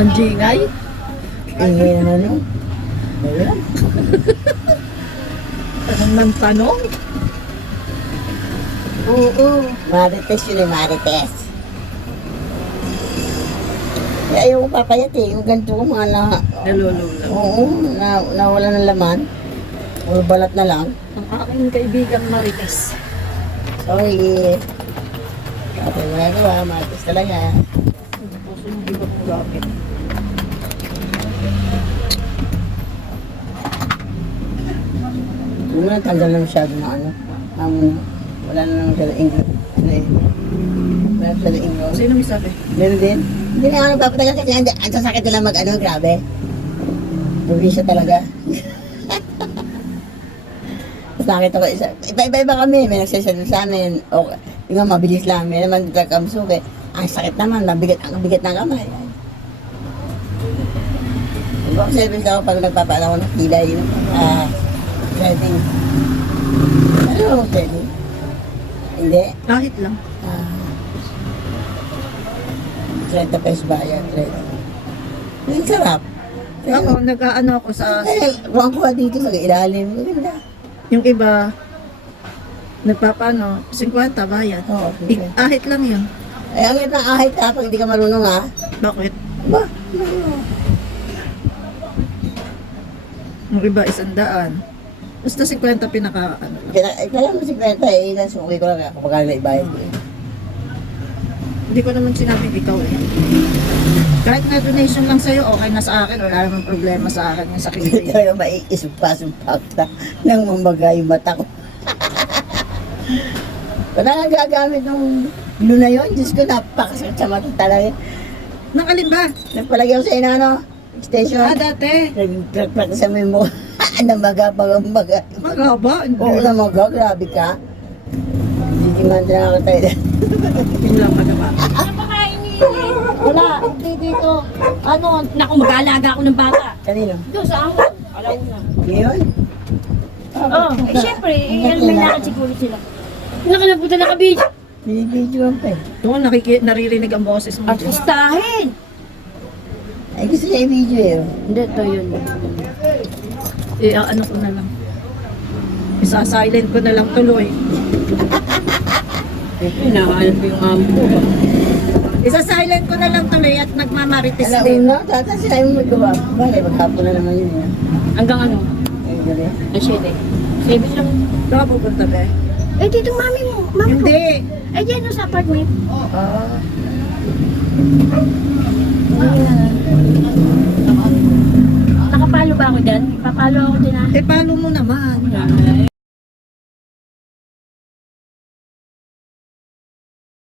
Ang jingay? Ingay na ano? Ayan. Tanong ng tanong? Oo. Marites yun eh, marites. Ayaw ko papayat eh. Yung ganito ko mga na... Nalulula. Oo, nawala ng laman. O balat na lang. Ang aking kaibigan Marites. Sorry. Ako yung nagawa, marites talaga. Puso yung iba kong gamit. Hindi mo na tanggal na masyado na ano. Hamon na. Wala na naman siya na ingro. Ano eh. Wala na siya na ingro. Sino may sabi? Meron din. Hindi na ako nagpapatagal kasi ang sasakit nila mag ano, grabe. Bugi siya talaga. Sakit ako isa. Iba-iba kami. May nagsasabi sa amin. Okay. Yung nga mabilis lang. May naman nagkakamsuki. Ang sakit naman. Ang bigat ng kamay. Box service ako pag nagpapaano ako ng kilay. Threading. Ano threading? Hindi. Kahit lang. 30 pesos bayad. Threading. Ang sarap. Ako, nag-ano ako sa... Huwag ko dito sa ilalim. Maganda. Yung iba, nagpapano, 50 bayad. Oo. Ahit lang yun. Ay, ang ito ahit ka pag hindi ka marunong ha. Bakit? Ba? Yung iba, 100. Basta 50 pinaka, ano lang. Kaya mo 50 eh. Nasuki ko lang kapag kaya naibayad ko eh. Hindi ko naman sinabing ikaw eh. Kahit na donation lang sa'yo, okay na sa akin. Wala namang problema sa akin yung sakit. Hindi talaga maiisumpa-sumpak na nang mamagay yung mata ko. Wala nga gagamit ng glue na yun. Diyos ko, napakasakit sa mata talaga. Nang alin ba? Nagpalagay ako sa ina, ano? Extension. Dati. Nag-practice sa mo yung mukha. Namaga, pagamaga. Magaba. Oo, namaga. Grabe ka. Hindi man na ako tayo. Yun lang magaba. Ano pa kain ni... Wala, hindi dito. Ano, naku, mag-aalaga ako ng bata. Kanino? Doon sa amon. Alam mo na. Ngayon? Oh, eh syempre, may lakad siguro sila. Nakanapunta na ka-beach. Binibidyoan pa eh. Doon, naririnig ang boses mo. Artistahin. Ay, gusto niya i-video eh. Hindi, ito yun. Ano ko na lang. Isa-silent ko na lang tuloy. Hinahanap ko yung amo ko. Isa-silent ko na lang tuloy at nagmamarites Ala, din. una, tata sila yung magawa. Bale, maghapon na naman yun eh. Hanggang ano? Ay, gabi. Ang 7. 7 lang. Baka pupunta ba? Eh, dito mami mo. Mami mo. Hindi. Eh, dyan no, sa apartment. Ah, Nakapalo ba ako dyan? Papalo ako dyan ah. Eh, paano mo naman? Ay,